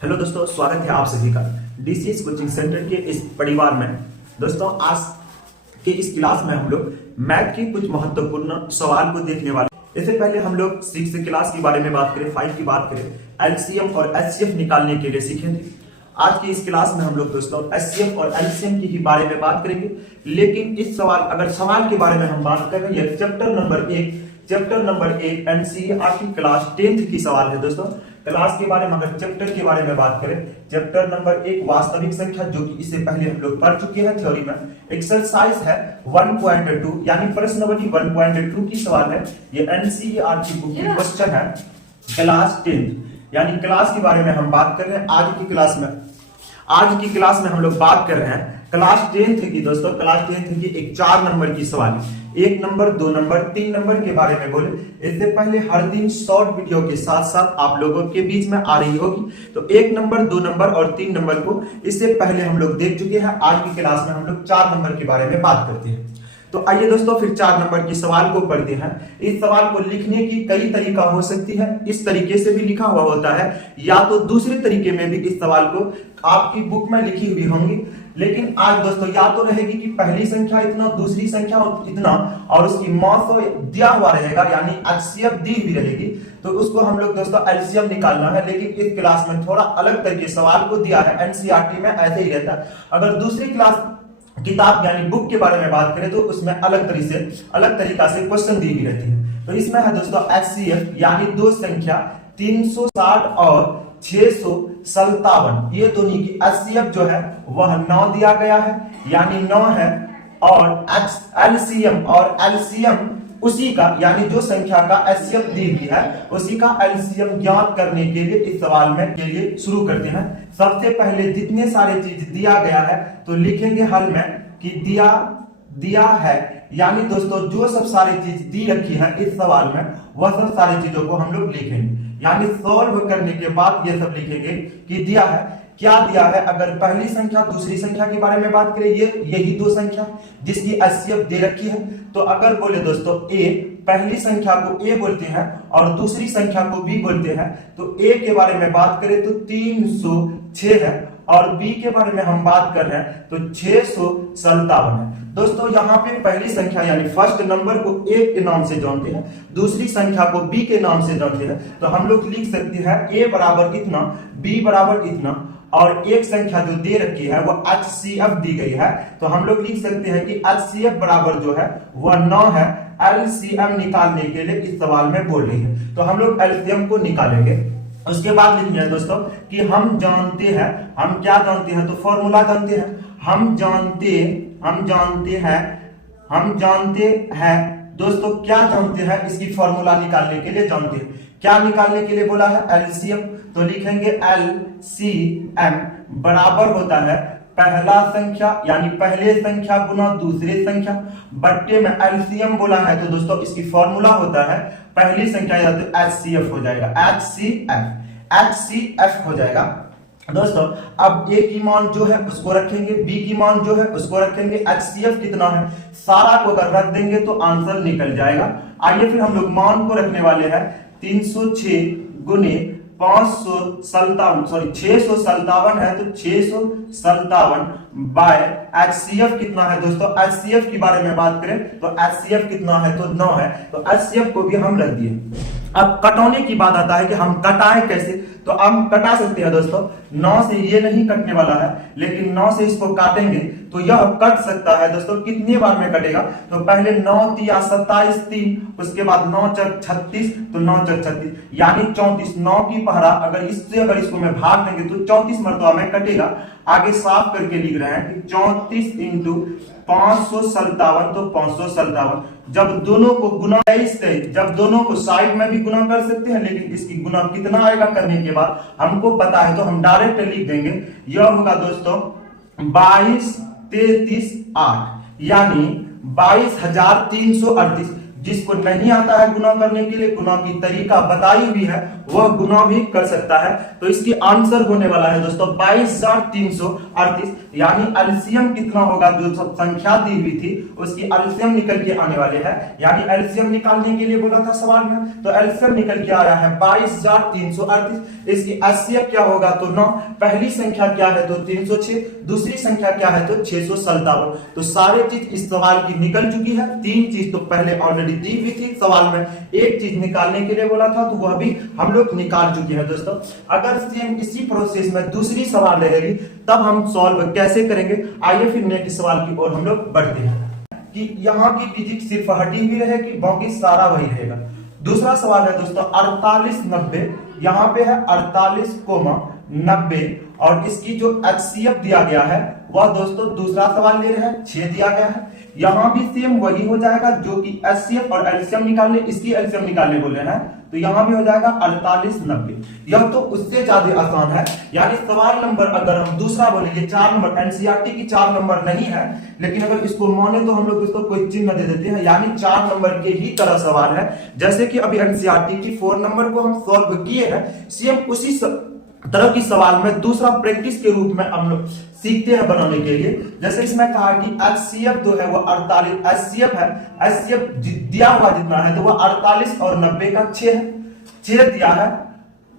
Hello दोस्तों, स्वागत है आप सभी का डीसीएस कोचिंग सेंटर के इस परिवार में। दोस्तों, आज के इस क्लास में हम लोग मैथ की कुछ महत्वपूर्ण सवाल को देखने वाले। इससे पहले हम लोग 6 क्लास के बारे में बात करें, 5 की बात करें, एलसीएम और एचसीएफ निकालने के लिए सीखेंगे। आज की इस क्लास में हम लोग दोस्तों एचसीएफ और एलसीएम की ही बारे में बात करेंगे। लेकिन इस सवाल के बारे में हम बात कर रहे हैं, chapter number 1 NCERT class 10th की सवाल है। दोस्तों, क्लास के बारे में अगर चैप्टर के बारे में बात करें, चैप्टर नंबर 1 वास्तविक संख्या, जो कि इससे पहले हम लोग पढ़ चुके हैं थ्योरी में। एक्सरसाइज है 1.2 यानी प्रश्नावली 1.2 की सवाल है। ये एनसीईआरटी बुक की क्वेश्चन है क्लास 10th यानी क्लास के बारे में हम बात कर रहे हैं। आज की क्लास में हम लोग बात कर रहे हैं क्लास 10th की। दोस्तों, क्लास 10th की एक 4 नंबर की सवाल है। 1 नंबर, 2 नंबर, 3 नंबर के बारे में बोले। इससे पहले हर दिन शॉर्ट वीडियो के साथ साथ आप लोगों के बीच में आ रही होगी, तो 1 नंबर, 2 नंबर और 3 नंबर को इससे पहले हम लोग देख चुके हैं। आज की क्लास में हम लोग 4 नंबर के बारे में बात करते हैं। तो आइए दोस्तों, फिर 4 नंबर की सवाल को पढ़ते हैं। इस सवाल को लिखने की कई तरीका हो सकती है। इस तरीके से भी लिखा हुआ होता है, या तो दूसरे तरीके में भी इस सवाल को आपकी बुक में लिखी हुई होंगी। लेकिन आज दोस्तों या तो रहेगी कि पहली संख्या इतना, दूसरी संख्या इतना, और उसकी मौसो दिया हुआ रहेगा, यानी एचसीएफ दी हुई रहेगी। तो उसको हम लोग दोस्तों एलसीएम निकालना है। लेकिन इस क्लास में थोड़ा अलग तरीके सवाल को दिया है। एनसीईआरटी में ऐसे ही रहता है। अगर दूसरी क्लास किताब यानी बुक के बारे में बात करें तो उसमें अलग तरीका से क्वेश्चन दी हुई रहती है। तो इसमें है दोस्तों एचसीएफ यानी दो संख्या 360 और 657, ये दोनों की एचसीएफ जो है वह 9 दिया गया है, यानी 9 है। और एलसीएम उसी का, यानी जो संख्या का एचसीएफ दी हुई है उसी का एलसीएम ज्ञात करने के लिए इस सवाल में के लिए शुरू करते हैं। सबसे पहले जितने सारे चीज दिया गया है तो लिखेंगे हल में कि दिया है, यानी दोस्तों जो सब सारी चीज दी रखी है इस सवाल में वह सब सारी चीजों को हम लोग लिखेंगे। यानी सॉल्व करने के बाद ये सब लिखेंगे कि दिया है, क्या दिया है। अगर पहली संख्या दूसरी संख्या के बारे में बात करें, यही दो संख्या जिसकी एचसीएफ दे रखी है। तो अगर बोले दोस्तों ए, पहली संख्या को ए बोलते हैं और दूसरी संख्या को बी बोलते हैं, तो ए के बारे में बात करें तो 306 है, और बी के बारे में हम बात कर रहे हैं तो 657 है। दोस्तों, यहाँ पे पहली संख्या यानी फर्स्ट नंबर को ए के नाम से जानते हैं, दूसरी संख्या को बी के नाम से जानते हैं। तो हम लोग लिख सकते हैं ए बराबर इतना, बी बराबर इतना, और एक संख्या जो दे रखी है वो एचसीएफ दी गई है। तो हम लोग लिख सकते हैं कि एचसीएफ बराबर जो है वह 9 है। एलसीएम निकालने के लिए इस सवाल में बोल रही है, तो हम लोग एलसीएम को निकालेंगे। उसके बाद लिखना है दोस्तों कि हम क्या जानते हैं, तो फॉर्मूला जानते हैं। हम जानते हैं दोस्तों, क्या जानते हैं, इसकी फॉर्मूला निकालने के लिए जानते हैं। क्या निकालने के लिए बोला है? एलसीएम। तो लिखेंगे एलसीएम बराबर होता है पहला संख्या यानी पहले संख्या गुना दूसरे संख्या बट्टे में एलसीएम बोला है, तो दोस्तों इसकी फॉर्मूला होता है पहली संख्या या तो एचसीएफ हो जाएगा, एचसीएफ हो जाएगा। दोस्तों, अब ए की मान जो है उसको रखेंगे, बी की मान जो है उसको रखेंगे, एचसीएफ कितना है सारा को अगर रख देंगे तो आंसर निकल जाएगा। आइए फिर हम लोग मान को रखने वाले हैं 306 गुने 657 है, तो 657 बाय एचसीएफ कितना है दोस्तों। एचसीएफ के बारे में बात करें तो एचसीएफ कितना है, तो 9 है। तो एचसीएफ को भी हम रख दिए। अब कटौने की बात आता है कि हम कटाएं कैसे, तो हम कटा सकते हैं दोस्तों। 9 से ये नहीं कटने वाला है, लेकिन 9 से इसको काटेंगे तो यह कट सकता है दोस्तों। कितनी बार में कटेगा, तो पहले 9 तिया 27 3, उसके बाद 9 चक 36, तो 9 चक 36 यानी 34। 9 की पहरा अगर इसको मैं भाग देंगे तो 34 मरतबा में कटेगा। आगे साफ करके लिख रहे हैं कि 34 इंटू 557, तो 557। जब दोनों को गुना जब दोनों को साइड में भी गुना कर सकते हैं, लेकिन इसकी गुना कितना आएगा करने के बाद हमको पता है, तो हम डायरेक्ट लिख देंगे। यह होगा दोस्तों 22 33 8, यानी 22,338। जिसको नहीं आता है गुना करने के लिए, गुना की तरीका बताई हुई है, वह गुना भी कर सकता है। तो इसकी आंसर होने वाला है दोस्तों 22,338, यानी एलसीएम कितना होगा, जो सब संख्या दी हुई थी उसकी एलसीएम निकल के आने वाले हैं। यानी एलसीएम निकालने के लिए बोला था सवाल में, तो एलसीएम निकल के आ रहा है 22,338। इसकी एचसीएफ क्या होगा, तो 9। पहली संख्या क्या है, तो 306, दूसरी संख्या क्या है, तो 657। तो सारे चीज इस सवाल की निकल चुकी है। 3 चीज तो पहले ऑलरेडी दी हुई थी सवाल में, एक चीज निकालने के लिए बोला था, तो वह भी हम लोग निकाल चुके हैं दोस्तों। अगर सेम इसी प्रोसेस में दूसरी सवाल रहेगी तब हम सॉल्व कैसे करेंगे, आइए फिर नेक्स्ट सवाल की ओर हम लोग बढ़ते हैं कि यहाँ की डिजिट सिर्फ हटी हुई रहेगी, बाकी सारा वही रहेगा। दूसरा सवाल है दोस्तों 4890, यहाँ पे है 48,90 और इसकी जो एचसीएफ दिया गया है वह दोस्तों दूसरा सवाल ले रहे हैं 6 दिया गया है। यहाँ भी सेम वही हो जाएगा जो कि एचसीएफ और एलसीएम निकालने, इसकी एलसीएम निकालने बोले हैं, तो यहाँ भी हो जाएगा 4890। यह तो उससे ज्यादा आसान है। यानी सवाल नंबर अगर हम दूसरा बोलेंगे 4 नंबर, एनसीईआरटी की 4 नंबर नहीं है, लेकिन अगर इसको माने तो हम लोग इसको कोई चिन्ह दे देते हैं, यानी 4 नंबर के ही तरह सवाल है। जैसे कि अभी एनसीईआरटी की 4 नंबर को हम सॉल्व किए हैं, सेम उसी तरह की सवाल में दूसरा प्रैक्टिस के रूप में हम लोग सीखते हैं बनाने के लिए। जैसे इसमें कहा कि एचसीएफ जो है वो 48, एचसीएफ है, एचसीएफ दिया हुआ जितना है तो वो 48 और 90 का 6 है, 6 दिया है।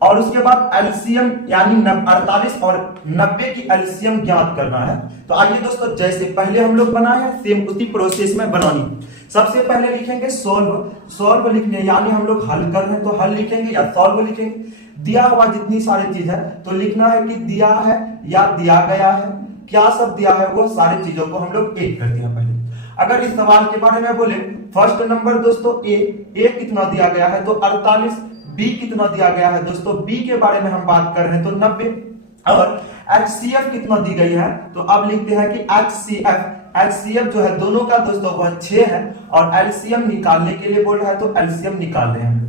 और उसके बाद एलसीएम यानी 48 और 90 की एलसीएम ज्ञात करना है। तो आइए दोस्तों, जैसे पहले हम लोग बनाए हैं सेम उसी प्रोसेस में बनानी। सबसे पहले लिखेंगे सॉल्व लिखने, यानी हम लोग हल कर रहे हैं तो हल लिखेंगे या सॉल्व लिखेंगे। दिया हुआ जितनी सारी चीज है तो लिखना है कि दिया है या दिया गया है, क्या सब दिया है वो सारी चीजों को हम लोग एक करते हैं पहले। अगर इस सवाल के बारे में बोले, फर्स्ट नंबर दोस्तों ए कितना दिया गया है तो 48, बी कितना दिया गया है दोस्तों, बी के बारे में हम बात कर रहे हैं तो 90, और एचसीएफ कितना दी गई है तो अब लिखते हैं कि एचसीएफ जो है दोनों का दोस्तों वह 6 है, और एलसीएम निकालने के लिए बोल रहा है तो एलसीएम निकाल रहे हैं।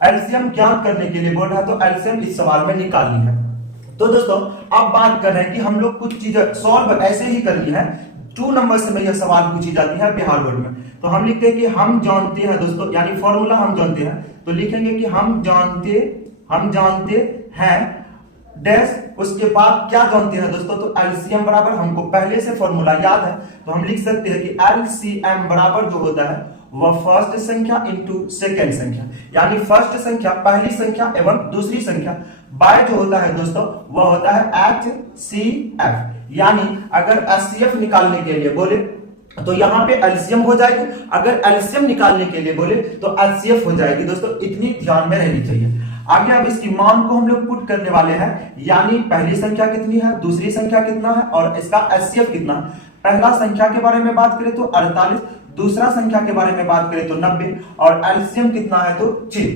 एलसीएम ज्ञात करने के लिए बोल रहा है तो एलसीएम इस सवाल में निकालनी है। तो दोस्तों अब बात कर रहे हैं कि हम लोग कुछ चीजें सॉल्व ऐसे ही करनी है। 2 नंबर से में यह सवाल पूछी जाती है बिहार बोर्ड में, तो हम लिखते हैं कि हम जानते हैं दोस्तों, यानी फॉर्मूला हम जानते हैं, तो लिखेंगे कि हम जानते हैं डैश, उसके बाद क्या जानते हैं दोस्तों, तो एलसीएम बराबर, हमको पहले से फॉर्मूला याद है तो हम लिख सकते हैं कि एलसीएम बराबर जो होता है वह फर्स्ट संख्या इंटू सेकेंड संख्या, यानी फर्स्ट संख्या पहली संख्या एवं दूसरी संख्या बाय जो होता है दोस्तों वह होता है एचसीएफ। यानी अगर एचसीएफ निकालने के लिए बोले तो यहाँ पे एलसीएम हो जाएगी, अगर एलसीएम निकालने के लिए बोले तो एचसीएफ हो जाएगी। दोस्तों इतनी ध्यान में रहनी चाहिए। आगे अब इसकी मान को हम लोग पुट करने वाले हैं, यानी पहली संख्या कितनी है, दूसरी संख्या कितना है और इसका एचसीएफ कितना है। पहला संख्या के बारे में बात करें तो 48, दूसरा संख्या के बारे में बात करें तो 90, और एलसीएम कितना है तो 6।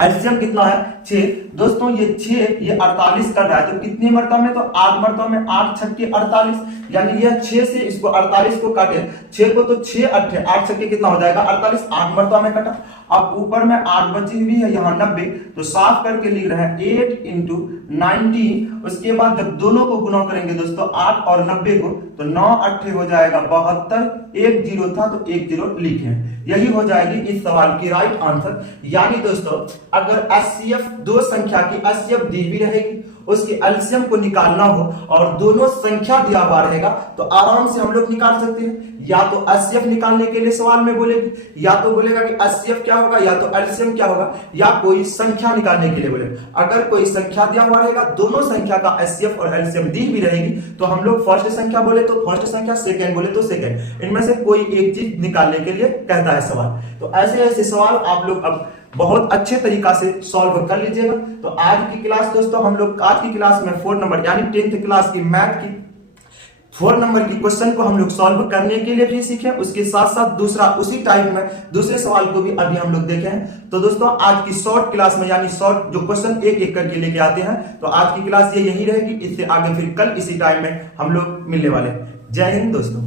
एलसीएम कितना है 6। दोस्तों ये 6 ये 48 कर रहा है तो कितनी मरतबा में, तो 8 मरतबा में, 8 छक्के 48, यानी यह 6 से इसको 48 को काटे, 6 को तो 6 अट्ठे 8 छक्के कितना हो जाएगा 48, 8 मरतबा में कटा। अब ऊपर में 8 बची हुई है यहाँ 90, तो साफ करके लिख रहे हैं 8 इंटू 19। उसके बाद जब दोनों को गुना करेंगे दोस्तों 8 और 90 को, तो 9 अट्ठे हो जाएगा 72, 1 जीरो था तो 1 जीरो लिखे। यही हो जाएगी इस सवाल की राइट आंसर। यानी दोस्तों अगर एचसीएफ दो संख्या की एचसीएफ दी हुई रहेगी, उसके एलसीएम को निकालना हो और दोनों संख्या दिया हुआ रहेगा तो आराम से हम लोग निकाल सकते हैं। या तो एचसीएफ निकालने के लिए सवाल में बोलेगी, या तो बोलेगा कि एचसीएफ क्या होगा, या तो एलसीएम क्या होगा, या कोई संख्या निकालने के लिए बोलेगा। अगर कोई संख्या दिया हुआ रहेगा, दोनों संख्या का एचसीएफ और एलसीएम दी हुई रहेगी, तो हम लोग फर्स्ट संख्या बोले तो फर्स्ट संख्या, सेकेंड बोले तो सेकेंड, इनमें से कोई एक चीज निकालने के लिए कहता है सवाल। तो ऐसे ऐसे सवाल आप लोग अब बहुत अच्छे तरीका से सॉल्व कर लीजिएगा। तो आज की क्लास दोस्तों हम लोग आज की क्लास में 4 नंबर यानी 10th क्लास की मैथ की 4 नंबर की क्वेश्चन को हम लोग सॉल्व करने के लिए भी सीखे, उसके साथ साथ दूसरा उसी टाइप में दूसरे सवाल को भी अभी हम लोग देखे हैं। तो दोस्तों आज की शॉर्ट क्लास में यानी शॉर्ट जो क्वेश्चन एक एक करके लेके आते हैं, तो आज की क्लास ये यही रहेगी। इससे आगे फिर कल इसी टाइम में हम लोग मिलने वाले हैं। जय हिंद दोस्तों।